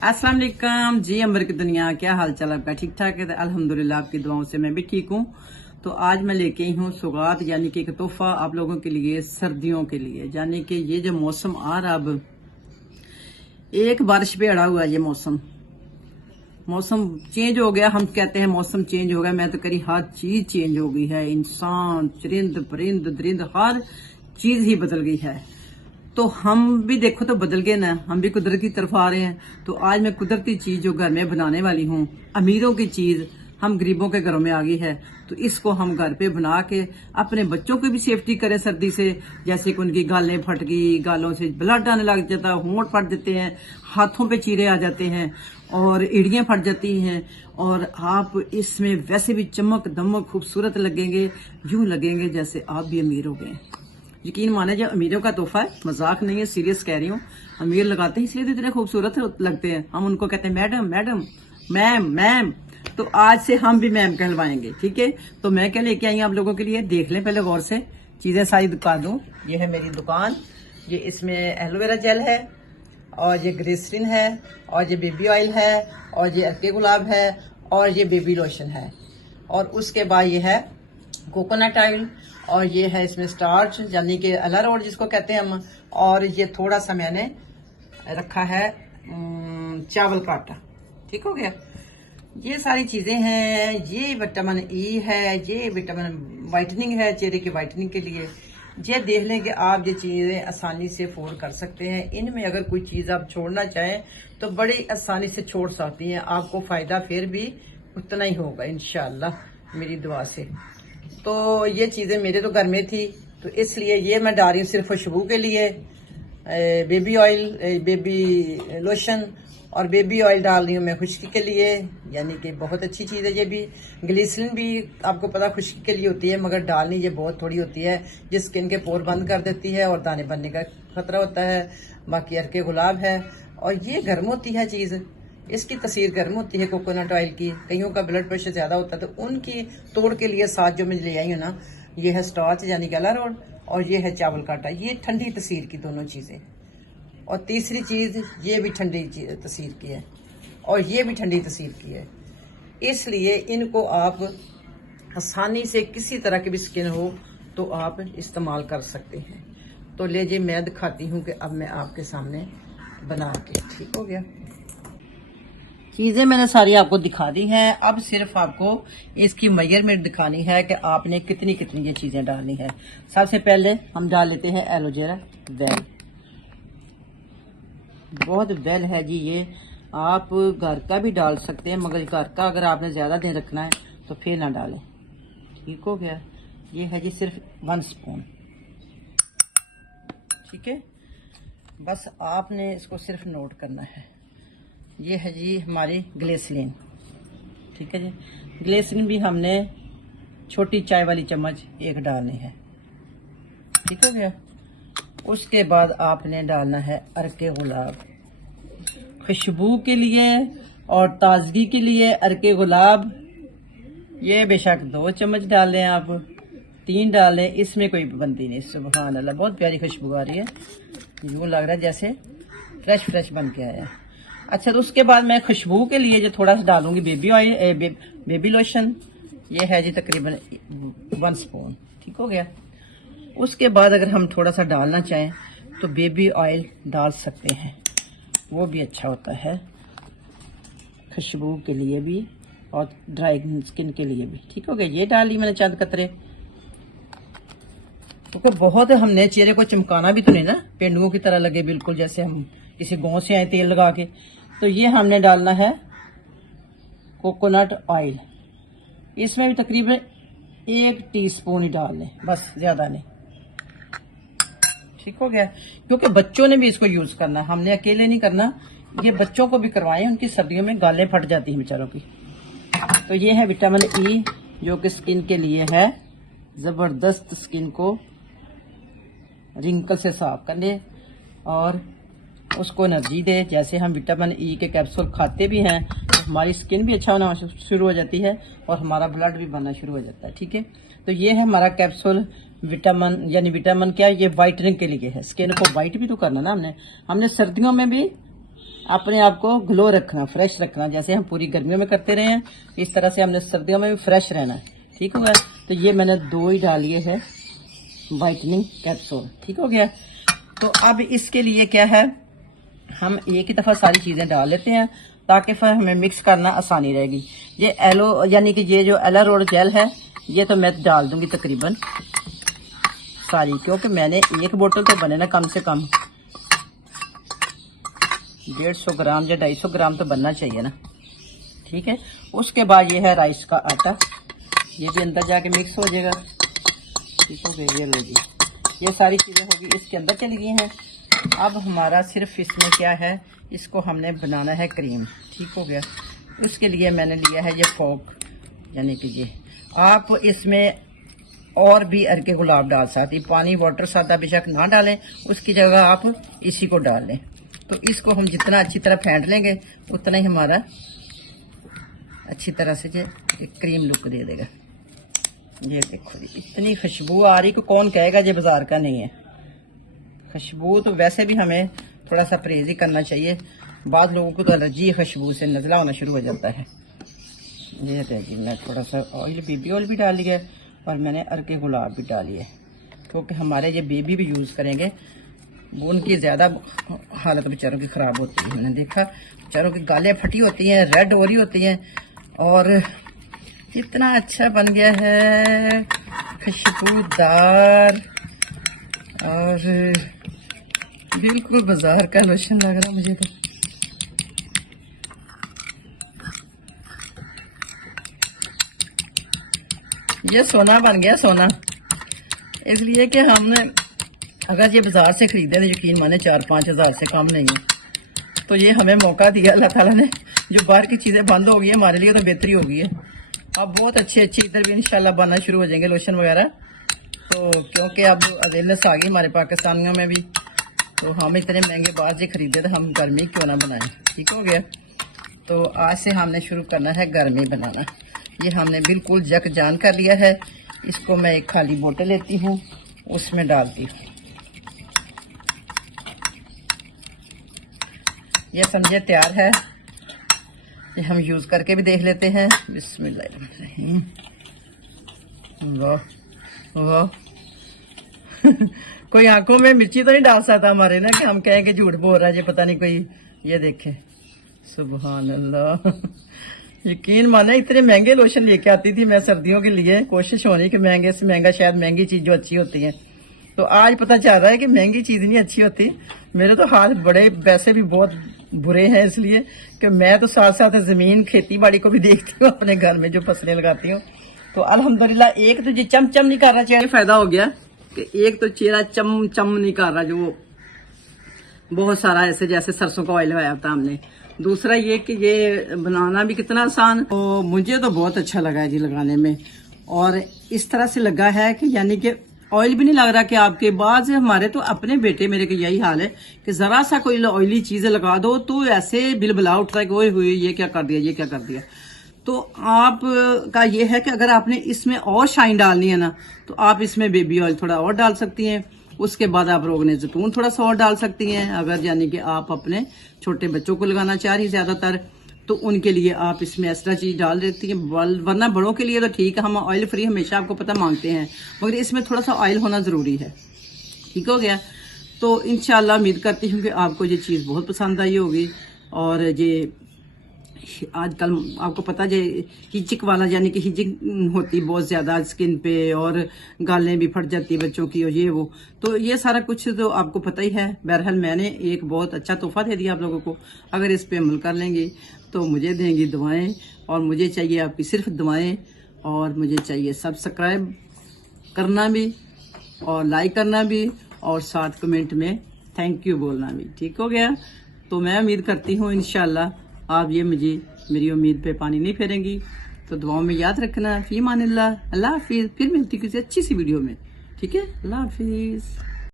अस्सलाम वालेकुम जी। अंबर की दुनिया, क्या हाल चाल आपका? ठीक ठाक है? अल्हम्दुलिल्लाह आपकी दुआओं से मैं भी ठीक हूँ। तो आज मैं लेके आई हूँ सौगात, यानी कि एक तोहफा आप लोगों के लिए सर्दियों के लिए। यानी कि ये जो मौसम आ रहा, अब एक बारिश पे अड़ा हुआ है ये मौसम चेंज हो गया। हम कहते हैं मौसम चेंज हो गया, मैं तो करी हर चीज चेंज हो गई है। इंसान, चरिंद, परिंद, दरिंद, हर चीज ही बदल गई है। तो हम भी देखो तो बदल गए ना, हम भी कुदरत की तरफ आ रहे हैं। तो आज मैं कुदरती चीज जो घर में बनाने वाली हूँ, अमीरों की चीज हम गरीबों के घरों में आ गई है। तो इसको हम घर पे बना के अपने बच्चों की भी सेफ्टी करें सर्दी से। जैसे कि उनकी गालें फट गई, गालों से ब्लड आने लग जाता है, होंठ फट जाते हैं, हाथों पे चीरे आ जाते हैं और एड़ियां फट जाती हैं। और आप इसमें वैसे भी चमक दमक खूबसूरत लगेंगे, यूं लगेंगे जैसे आप भी अमीर हो गए। यकीन माने, जो अमीरों का तोहफा है, मजाक नहीं है, सीरियस कह रही हूँ। अमीर लगाते ही इसलिए तो इतने खूबसूरत लगते हैं। हम उनको कहते हैं मैडम, मैडम, मैम, मैम। तो आज से हम भी मैम कहलवाएंगे, ठीक है? तो मैं क्या लेके आई आप लोगों के लिए, देख लें पहले गौर से, चीजें सारी दिखा दूं। ये है मेरी दुकान। ये इसमें एलोवेरा जेल है, और ये ग्लिसरीन है, और ये बेबी ऑयल है, और ये अर्के गुलाब है, और ये बेबी लोशन है। और उसके बाद ये है कोकोनट ऑयल, और ये है इसमें स्टार्च, यानी कि अरारोट जिसको कहते हैं हम। और ये थोड़ा सा मैंने रखा है चावल का आटा। ठीक हो गया? ये सारी चीजें हैं। ये विटामिन ई है, ये विटामिन वाइटनिंग है, चेहरे की वाइटनिंग के लिए। ये देख लें कि आप ये चीजें आसानी से अफोर्ड कर सकते हैं। इनमें अगर कोई चीज आप छोड़ना चाहें तो बड़ी आसानी से छोड़ सकती हैं। आपको फायदा फिर भी उतना ही होगा इंशाल्लाह, मेरी दुआ से। तो ये चीजें मेरे तो घर में थी, तो इसलिए ये मैं डाल रही हूँ सिर्फ खुशबू के लिए। बेबी ऑयल, बेबी लोशन और बेबी ऑयल डाल रही हूँ मैं खुश्की के लिए, यानी कि बहुत अच्छी चीज़ है। ये भी ग्लिसरीन भी आपको पता खुश्की के लिए होती है, मगर डालनी ये बहुत थोड़ी होती है, जिस स्किन के पोर बंद कर देती है और दाने बनने का खतरा होता है। बाकी अर्के गुलाब है, और ये गर्म होती है चीज़, इसकी तसीर गर्म होती है कोकोनट ऑयल की। कईयों का ब्लड प्रेशर ज्यादा होता है, तो उनकी तोड़ के लिए साथ जो मैं ले आई हूँ ना, ये है स्टार्च यानी कि अरारोट, और ये है चावल का आटा। ये ठंडी तसीर की दोनों चीजें। और तीसरी चीज ये भी ठंडी तसीर की है, और ये भी ठंडी तसीर की है। इसलिए इनको आप आसानी से किसी तरह की भी स्किन हो तो आप इस्तेमाल कर सकते हैं। तो लीजिए मैं दिखाती हूँ कि अब मैं आपके सामने बना के, ठीक हो गया? चीजें मैंने सारी आपको दिखा दी हैं। अब सिर्फ आपको इसकी मेजरमेंट दिखानी है कि आपने कितनी कितनी ये चीजें डालनी है। सबसे पहले हम डाल लेते हैं एलोवेरा जेल। बहुत वेल है जी ये, आप घर का भी डाल सकते हैं, मगर घर का अगर आपने ज्यादा दिन रखना है तो फिर ना डालें। ठीक हो गया? ये है जी सिर्फ 1 स्पून। ठीक है, बस आपने इसको सिर्फ नोट करना है। ये है जी हमारी ग्लिसरीन। ठीक है जी, ग्लिसरीन भी हमने छोटी चाय वाली चम्मच एक डालनी है। ठीक हो गया? उसके बाद आपने डालना है अर्के गुलाब। खुशबू के लिए और ताजगी के लिए अर्के गुलाब ये बेशक 2 चम्मच डाल लें, आप 3 डालें, इसमें कोई पाबंदी नहीं। सुभान अल्लाह, बहुत प्यारी खुशबू आ रही है, यूं लग रहा है जैसे फ्रेश फ्रेश बन के आया। अच्छा, तो उसके बाद मैं खुशबू के लिए जो थोड़ा सा डालूंगी बेबी ऑयल, बेबी लोशन। ये है जी तकरीबन 1 स्पून। ठीक हो गया? उसके बाद अगर हम थोड़ा सा डालना चाहें तो बेबी ऑयल डाल सकते हैं, वो भी अच्छा होता है खुशबू के लिए भी और ड्राई स्किन के लिए भी। ठीक हो गया? ये डाली मैंने चंद कतरे, क्योंकि बहुत हमने चेहरे को चमकाना भी तो नहीं ना, पेंडुओं की तरह लगे बिल्कुल जैसे हम किसी गांव से आए तेल लगा के। तो ये हमने डालना है कोकोनट ऑयल। इसमें भी तकरीबन 1 टीस्पून ही डाल लें, बस, ज्यादा नहीं। ठीक हो गया? क्योंकि बच्चों ने भी इसको यूज करना है, हमने अकेले नहीं करना, ये बच्चों को भी करवाएं, उनकी सर्दियों में गालें फट जाती हैं बेचारों की। तो ये है विटामिन ई, जो कि स्किन के लिए है जबरदस्त, स्किन को रिंकल से साफ करने और उसको एनर्जी दे। जैसे हम विटामिन ई के कैप्सूल खाते भी हैं तो हमारी स्किन भी अच्छा होना शुरू हो जाती है और हमारा ब्लड भी बनना शुरू हो जाता है। ठीक है? तो ये है हमारा कैप्सूल विटामिन, यानी विटामिन क्या है, ये वाइटनिंग के लिए है। स्किन को वाइट भी तो करना ना हमने सर्दियों में भी अपने आप को ग्लो रखना, फ्रेश रखना, जैसे हम पूरी गर्मियों में करते रहे हैं इस तरह से हमने सर्दियों में भी फ्रेश रहना है। ठीक हो गया। तो ये मैंने 2 ही डालिए है वाइटनिंग कैप्सूल। ठीक हो गया। तो अब इसके लिए क्या है, हम एक ही दफा सारी चीजें डाल लेते हैं ताकि फिर हमें मिक्स करना आसानी रहेगी। ये एलो यानी कि ये जो एलारोड जेल है ये तो मैं डाल दूंगी तकरीबन सारी, क्योंकि मैंने एक बोतल तो बने ना कम से कम 150 ग्राम या 250 ग्राम तो बनना चाहिए ना। ठीक है। उसके बाद ये है राइस का आटा, ये भी अंदर जाके मिक्स हो जाएगा। ठीक हो गया। ये लो जी, ये सारी चीजें होगी इसके अंदर चली गई हैं। अब हमारा सिर्फ इसमें क्या है, इसको हमने बनाना है क्रीम। ठीक हो गया। उसके लिए मैंने लिया है ये फोक, यानी कि ये आप इसमें और भी अरके गुलाब डाल सकते हैं। पानी वाटर सादा बेशक ना डालें, उसकी जगह आप इसी को डाल लें। तो इसको हम जितना अच्छी तरह फेंट लेंगे उतना ही हमारा अच्छी तरह से ये क्रीम लुक दे देगा। ये देखो जी, इतनी खुशबू आ रही कि कौन कहेगा ये बाजार का नहीं है। खुशबू तो वैसे भी हमें थोड़ा सा परहेज ही करना चाहिए, बाद लोगों को तो एलर्जी है खुशबू से, नजला होना शुरू हो जाता है। ये जी मैं थोड़ा सा ऑयल बेबी ऑयल भी डाली है और मैंने अरके गुलाब भी डाली है, क्योंकि हमारे ये बेबी भी यूज़ करेंगे। उनकी ज़्यादा हालत बेचारों की ख़राब होती है। मैंने देखा बेचारों की गालें फटी होती हैं, रेड हो रही होती हैं, और इतना अच्छा बन गया है, खुशबूदार और बिल्कुल बाजार का लोशन लग रहा मुझे तो। ये सोना बन गया, सोना। इसलिए कि हमने अगर ये बाजार से खरीदे तो यकीन माने 4-5 हज़ार से कम नहीं है। तो ये हमें मौका दिया अल्लाह ताला ने, जो बाहर की चीज़ें बंद हो गई है हमारे लिए तो बेहतरी हो गई है। अब बहुत अच्छी इधर भी इंशाल्लाह बनना शुरू हो जाएंगे लोशन वगैरह। तो क्योंकि अब अवेयरनेस आ गई हमारे पाकिस्तानियों में भी, तो हम इतने महंगे बाहर से खरीदे तो हम घर में क्यों ना बनाएं। ठीक हो गया। तो आज से हमने शुरू करना है घर में बनाना। ये हमने बिल्कुल जक जान कर लिया है। इसको मैं एक खाली बोतल लेती हूँ, उसमें डालती हूँ। ये समझे तैयार है। ये हम यूज़ करके भी देख लेते हैं। बिस्मिल्लाहिर्रहमानिर्रहीम। वाह वाह कोई आंखों में मिर्ची तो नहीं डाल सकता हमारे ना, कि हम कहें कि झूठ बोल रहा है ये, पता नहीं कोई। ये देखे, सुभान अल्लाह। यकीन माने इतने महंगे लोशन लेके आती थी मैं सर्दियों के लिए, कोशिश हो रही कि महंगे से महंगा, शायद महंगी चीज जो अच्छी होती है। तो आज पता चल रहा है कि महंगी चीज नहीं अच्छी होती। मेरे तो हाथ बड़े वैसे भी बहुत बुरे हैं, इसलिए कि मैं तो साथ साथ जमीन खेती बाड़ी को भी देखती हूँ अपने घर में, जो फसलें लगाती हूँ। तो अल्हम्दुलिल्लाह एक तो ये चमचम नहीं कर रहा चेहरा, फायदा हो गया कि एक तो चेहरा चम नहीं कर रहा, जो बहुत सारा ऐसे जैसे सरसों का ऑयल लगाया था हमने। दूसरा ये कि ये बनाना भी कितना आसान, तो मुझे तो बहुत अच्छा लगा है जी लगाने में। और इस तरह से लगा है कि यानी कि ऑयल भी नहीं लग रहा कि आपके बाद हमारे तो अपने बेटे मेरे के यही हाल है कि जरा सा कोई ऑयली चीज लगा दो तो ऐसे बिलबिला उठता है कि ओए हुए ये क्या कर दिया, ये क्या कर दिया। तो आप का ये है कि अगर आपने इसमें और शाइन डालनी है ना, तो आप इसमें बेबी ऑयल थोड़ा और डाल सकती हैं। उसके बाद आप रोगने जैतून थोड़ा सा और डाल सकती हैं, अगर यानी कि आप अपने छोटे बच्चों को लगाना चाह रही ज्यादातर, तो उनके लिए आप इसमें एक्स्ट्रा चीज डाल देती हैं। वरना बड़ों के लिए तो ठीक है, हम ऑयल फ्री हमेशा आपको पता मांगते हैं, मगर इसमें थोड़ा सा ऑयल होना जरूरी है। ठीक हो गया। तो इंशाल्लाह उम्मीद करती हूँ कि आपको ये चीज बहुत पसंद आई होगी। और ये आजकल आपको पता है हिजिक वाला, यानी कि हिजिक होती बहुत ज्यादा स्किन पे, और गालें भी फट जाती है बच्चों की, और ये वो, तो ये सारा कुछ तो आपको पता ही है। बहरहाल मैंने एक बहुत अच्छा तोहफा दे दिया आप लोगों को। अगर इस पे अमल कर लेंगे तो मुझे देंगी दुआएं, और मुझे चाहिए आपकी सिर्फ दुआएं, और मुझे चाहिए सब्सक्राइब करना भी और लाइक करना भी, और साथ कमेंट में थैंक यू बोलना भी। ठीक हो गया। तो मैं उम्मीद करती हूँ इंशाल्लाह आप ये मेरी उम्मीद पे पानी नहीं फेरेंगी। तो दुआओं में याद रखना। फी मानिल्लाह। अल्लाह हाफिज। फिर मिलती किसी अच्छी सी वीडियो में। ठीक है। अल्लाह हाफिज।